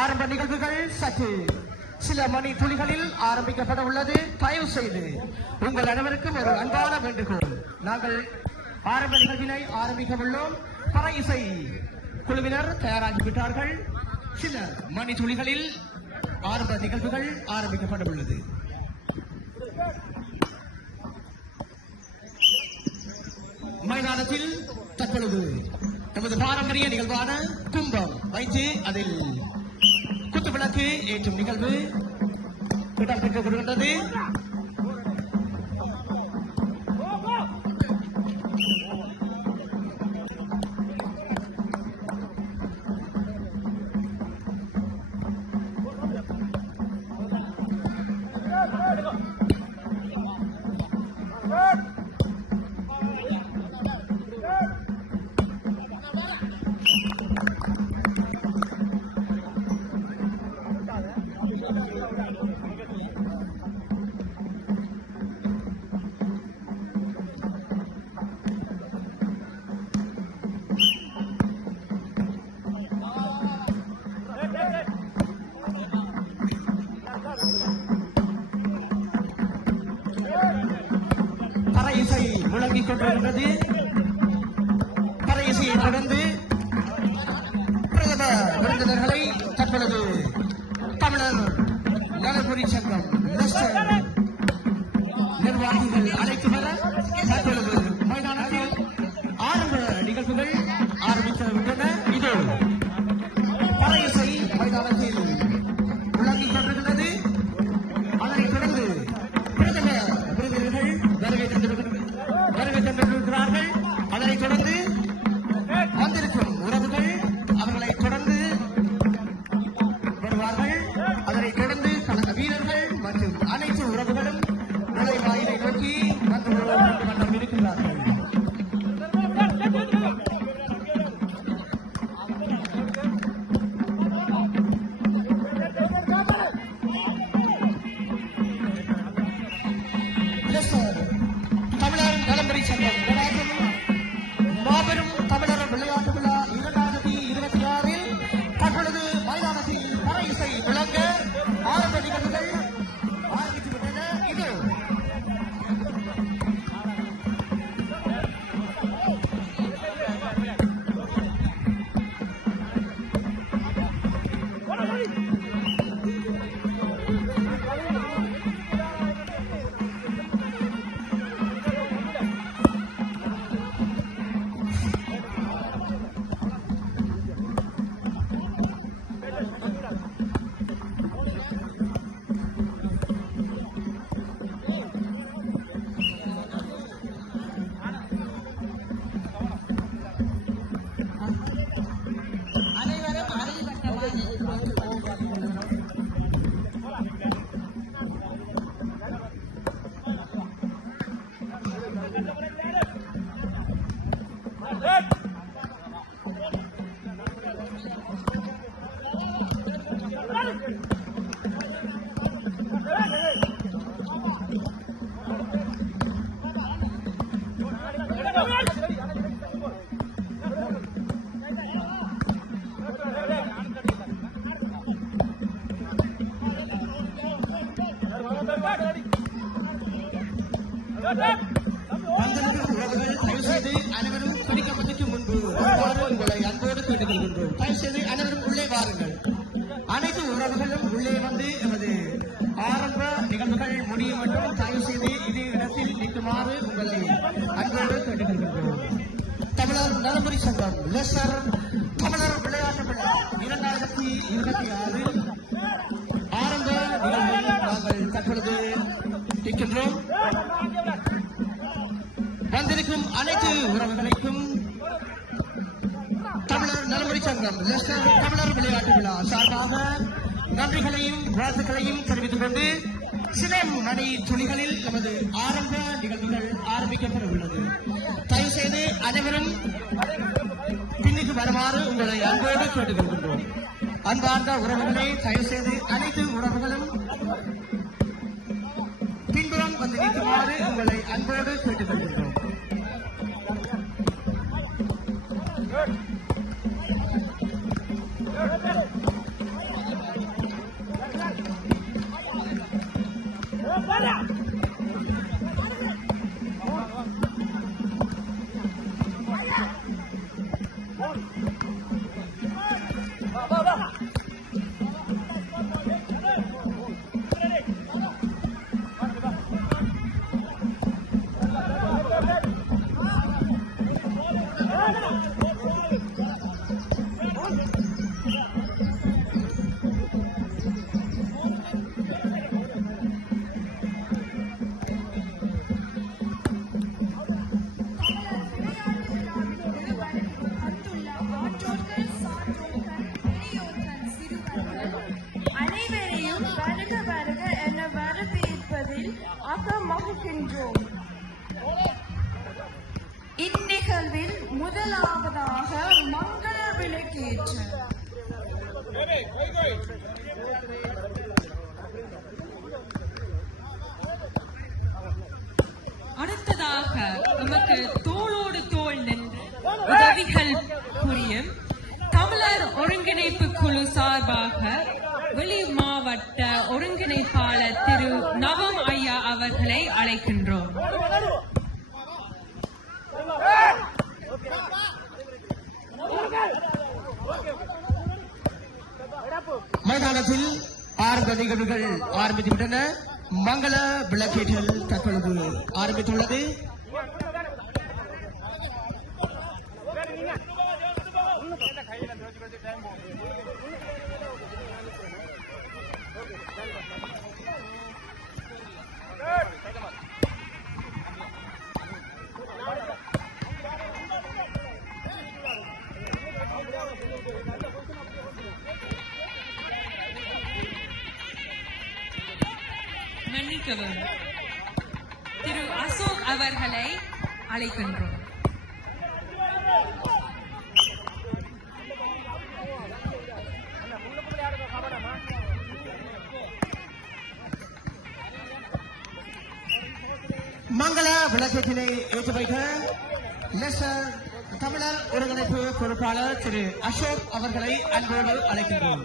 ஆரம்ப நிகழ்வுகள் சற்று சில மணி துளிகளில் ஆரம்பிக்கப்பட உள்ளது. தயவு செய்து உங்கள் அனைவருக்கும் ஒரு அன்பான வேண்டுகோள். நாங்கள் ஆரம்ப நிகழ்வினை ஆரம்பிக்க உள்ளோம். பறை இசை குழுவினர் தயாராகிவிட்டார்கள். சில மணி துளிகளில் ஆரம்ப நிகழ்வுகள் ஆரம்பிக்கப்பட உள்ளது. மைதானத்தில் தற்பொழுது நமது பாரம்பரிய நிகழ்வான கும்பம் வைத்து அதில் குத்துவிளக்கு ஏற்றும் நிகழ்வு இடம்பெற்றுக் கொள்கின்றது. பறையிசை முழங்கிக் கொண்டிருக்கிறது. பறையிசையை தொடர்ந்து பிரதம விருந்தினர்களை தற்பொழுது தமிழர் நலபுரி சங்கம் நிர்வாகிகள் அழைத்து வர தற்பொழுது மைதானத்தில் ஆரம்ப நிகழ்வுகள் ஆரம்பித்துவிட்டன. இது பறையிசை மைதானத்தில் முழங்கிக் கொண்டிருக்கிறது. அதனைத் தொடர்ந்து பிரதம விருந்தினர்கள் வருகை தந்திருக்கிறார்கள். அதனைத் தொடர்ந்து வந்திருக்கும் உறவுகள் அவர்களை தொடர்ந்து வருவார்கள். அதனைத் தொடர்ந்து கழக வீரர்கள் மற்றும் அனைத்து உறவுகளும் நுழைவாயிலை நோக்கி வண்ணம் இருக்கிறார்கள். தமிழர் நலம்பரி சங்கம் மாபெரும் தமிழர் விளையாட்டு விழா 2026 தற்பொழுது மைதானத்தில் பறை இசை விளங்க ஆரம்ப நிகழ்வுகள் ஆரம்பித்துவிட்டன. இது அனைவரும் குறிக்கப்பதற்கு முன்பு உங்களை அன்போடு கேட்டுக்கொள்கின்றோம். தயவுசெய்து அனைவரும் உள்ளே வாருங்கள். அனைத்து உறவுகளும் உள்ளே வந்து எமது ஆரம்ப நிகழ்வுகள் முடியும் மற்றும் தயவு செய்து இதே இடத்தில் நிற்குமாறு உங்களை அன்போடு கேட்டுக்கொள்கின்றோம். தமிழர் நலம்புரி சங்கம் லெசர் தமிழர் விளையாட்டு விழா 2026 ஆரம்ப நிகழ்வில் நாங்கள் தற்பொழுது நிற்கின்றோம். வந்திருக்கும் அனைத்து உறவுகளுக்கும் தமிழர் நலம்புரி சங்கம் லெஸ்டர் தமிழர் விளையாட்டு விழா சார்பாக நன்றிகளையும் வாழ்த்துக்களையும் தெரிவித்துக் கொண்டு சில மணி துளிகளில் நமது ஆரம்ப நிகழ்வுகள் ஆரம்பிக்கப்பட உள்ளது. தயவு செய்து அனைவரும் பின்னுக்கு வருமாறு உங்களை அன்போடு கேட்டுக்கொள்கின்றோம். அன்பார்ந்த உறவுகளை தயவு செய்து அனைத்து உறவுகளும் பின்புறம் வந்து நிற்குமாறு உங்களை அன்போடு கேட்டுக்கொள்கின்றோம். அகமகிழ்கின்றோம். இந்நிகழ்வில் முதலாவதாக மங்கள விளக்கேற்று அடுத்ததாக நமக்கு தோளோடு தோள் நின்று உதவிகள் புரியும் தமிழர் ஒருங்கிணைப்பு குழு சார்பாக வெளி மாவட்ட ஒருங்கிணைப்பாளர் திரு நவம் ஐயா அவர்களை அழைக்கின்றோம். மைதானத்தில் ஆரம்ப நிகழ்வுகள் ஆரம்பித்துவிட்டன. மங்கள விளக்கேற்றல் தற்பொழுது ஆரம்பித்துள்ளது. மன்னிக்கவும், திரு அசோக் அவர்களை அழைக்கின்றோம். மங்கள விளக்கத்தினை ஏற்றி வைக்க லெசர் தமிழர் ஒருங்கிணைப்பு பொறுப்பாளர் திரு அசோக் அவர்களை அன்போடு அழைக்கின்றோம்.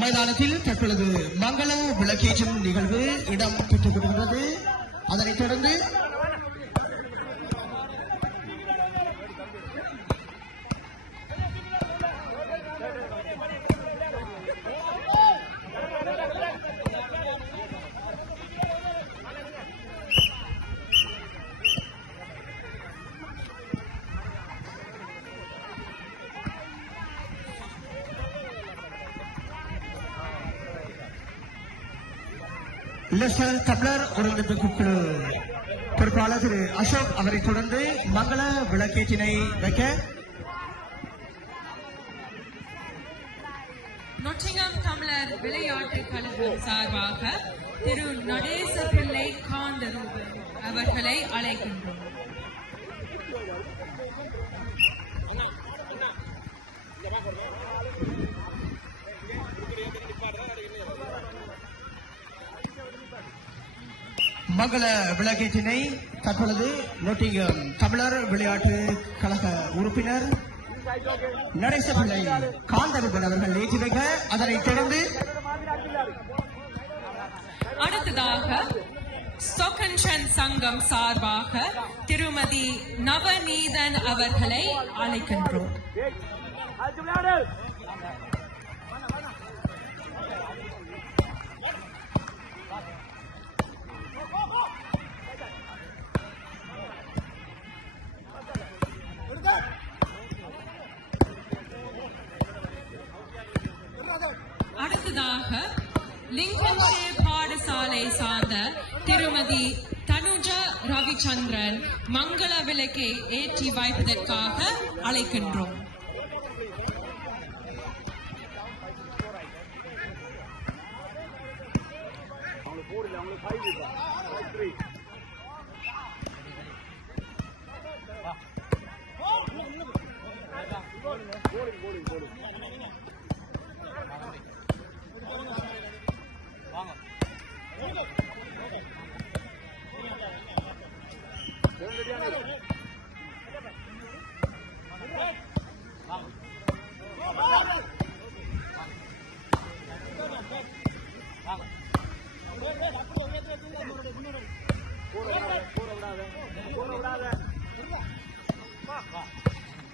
மைதானத்தில் தற்பொழுது மங்கள விளக்கேற்றும் நிகழ்வு இடம் பெற்றுக் கொண்டிருக்கிறது. அதனைத் தொடர்ந்து லெசர் தமிழர் ஒருங்கிணைப்பு குழு பொறுப்பாளர் திரு அசோக் அவரை தொடர்ந்து மங்கள விளக்கேற்றினை வைக்க நொட்டிங்ஹாம் தமிழர் விளையாட்டு கழகம் சார்பாக திரு நடேச பிள்ளை காந்தரூபன் அவர்களை அழைக்கின்றோம். மங்கள விளக்கேற்றினை தற்பொழுது நொட்டிங்ஹாம் தமிழர் விளையாட்டு கழக உறுப்பினர் நடேச பிள்ளை காந்தரூபன் அவர்கள் ஏற்றி வைக்க அதனைத் தொடர்ந்து அடுத்ததாக ஸ்டோக்கன்ஷன் சங்கம் சார்பாக திருமதி நவநீதன் அவர்களை அழைக்கின்றோம். அடுத்ததாக லிங்கன்ஷேர் பாடசாலை சார்ந்த திருமதி தனுஜா ரவிச்சந்திரன் மங்கள விளக்கை ஏற்றி வைப்பதற்காக அழைக்கின்றோம்.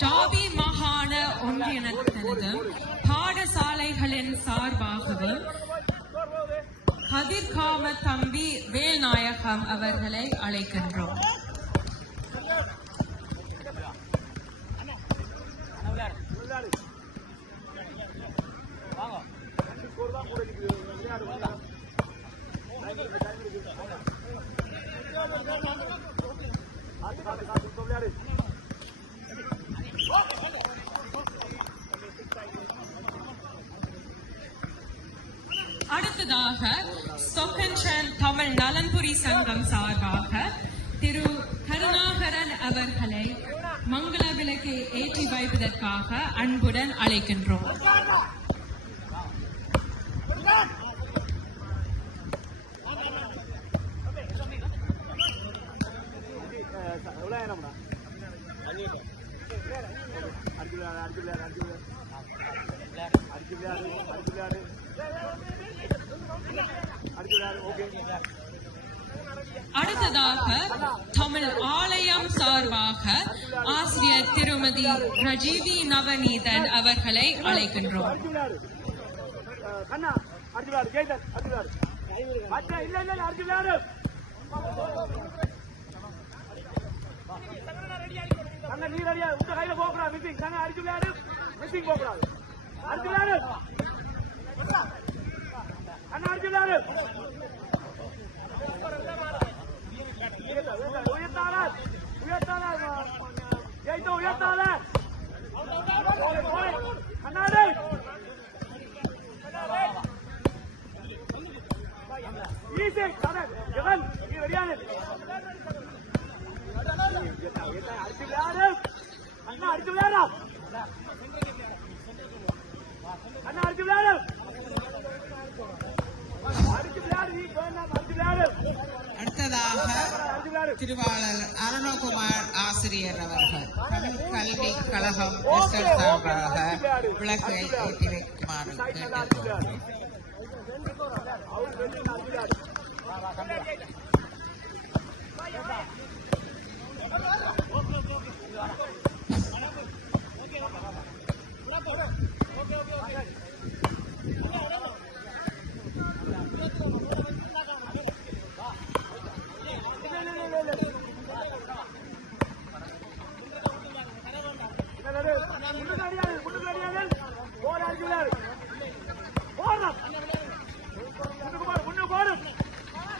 டாவி மாகாண ஒன்றியத்தினதும் பாடசாலைகளின் சார்பாகவும் கதிர்காம தம்பி வேல்நாயகம் அவர்களை அழைக்கின்றோம். அடுத்ததாக ஸ்டொக்கன்ஷன் தமிழ் நலன்புரி சங்கம் சார்பாக திரு கருணாகரன் அவர்களை மங்கள விளக்கை ஏற்றி வைப்பதற்காக அன்புடன் அழைக்கின்றோம். அடுத்ததாக தமிழ் ஆலயம் சார்பாக ஆசிரியர் திருமதி ரஜீவி நவநீதன் அவர்களை அழைக்கின்றோம். அடுத்ததாக திருவாளர் அருணகுமார் ஆசிரியர் அவர்கள் தமிழ் கல்வி கழகம் சார்பாக விளக்கை ஏற்றி வைக்குமாறு கேட்டுக்கொள்கிறோம்.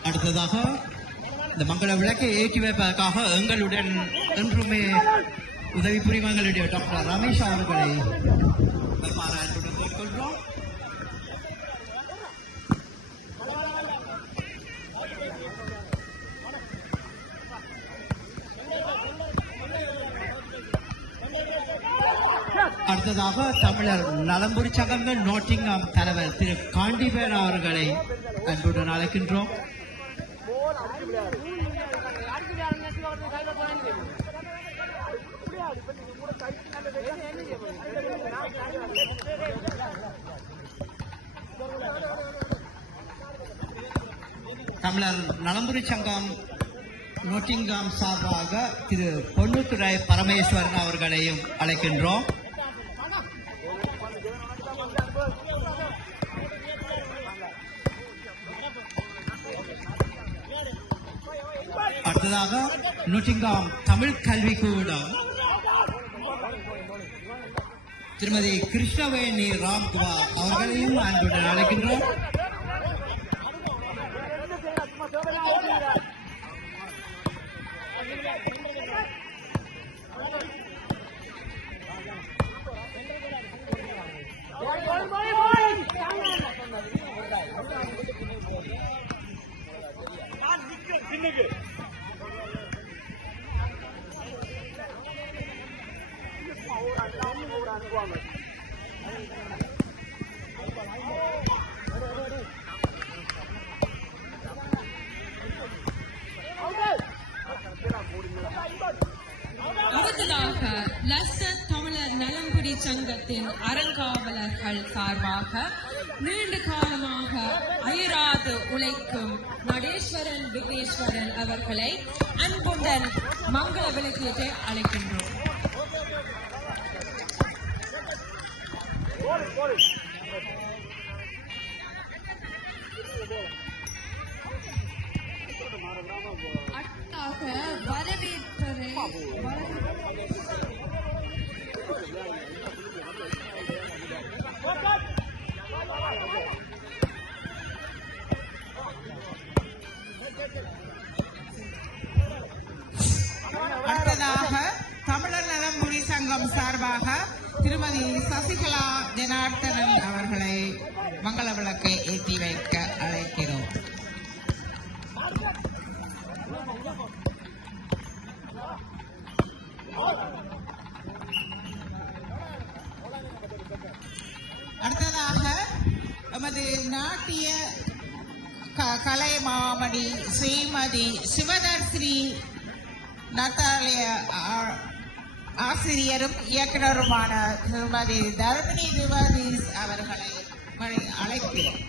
அடுத்ததாக இந்த மங்கள விளக்கை ஏற்றி வைப்பதற்காக எங்களுடன் என்றுமே உதவி புரிவங்களுடைய டாக்டர் ரமேஷ் அவர்களை வருமாறு அன்புடன் கேட்டுக்கொள்கிறோம். அடுத்ததாக தமிழர் நலம்புரி சங்கங்கள் நோட்டிங்காம் தலைவர் திரு காண்டிபேன் அவர்களை அன்புடன் அழைக்கின்றோம். தமிழர் நலம்புரி சங்கம் நோட்டிங்காம் சார்பாக திரு பொன்னுத்துறை பரமேஸ்வரன் அவர்களையும் அழைக்கின்றோம். அடுத்ததாக நோட்டிங்காம் தமிழ் கல்வி கூடம் திருமதி கிருஷ்ணவேணி ராம்குமார் அவர்களையும் அன்புடன் அழைக்கின்றோம். அடுத்ததாக லஸ்டர் தமிழர் நலம்புரி சங்கத்தின் அறங்காவலர்கள் சார்பாக நீண்ட காலமாக அயராது உழைக்கும் நடேஸ்வரன் விக்னேஸ்வரன் அவர்களை அன்புடன் மங்கள விளக்கத்தை அழைக்கின்றோம். அடுத்தாக வரவேற்பரை அடுத்ததாக தமிழர் நலம்புரி சங்கம் சார்பாக திருமதி சசிகலா ஜனார்த்தனன் அவர்களை மங்கள விளக்கை ஏற்றி வைக்க அழைக்கிறோம். அடுத்ததாக எமது நாட்டிய கலை மாமணி ஸ்ரீமதி சிவதர்ஸ்ரீ நட்டாலிய ஆசிரியரும் இயக்குனருமான திருமதி தர்மினி திவாதீஸ் அவர்களை அழைக்கிறோம்.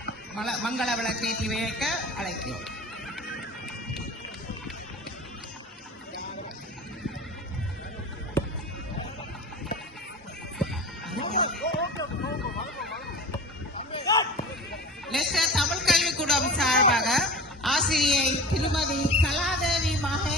மங்கள விளக்கேற்றி வைக்க அழைக்கிறோம். லெஸ்டர் தமிழ் கல்விக்கூடம் சார்பாக ஆசிரியை திருமதி கலாதேவி மகே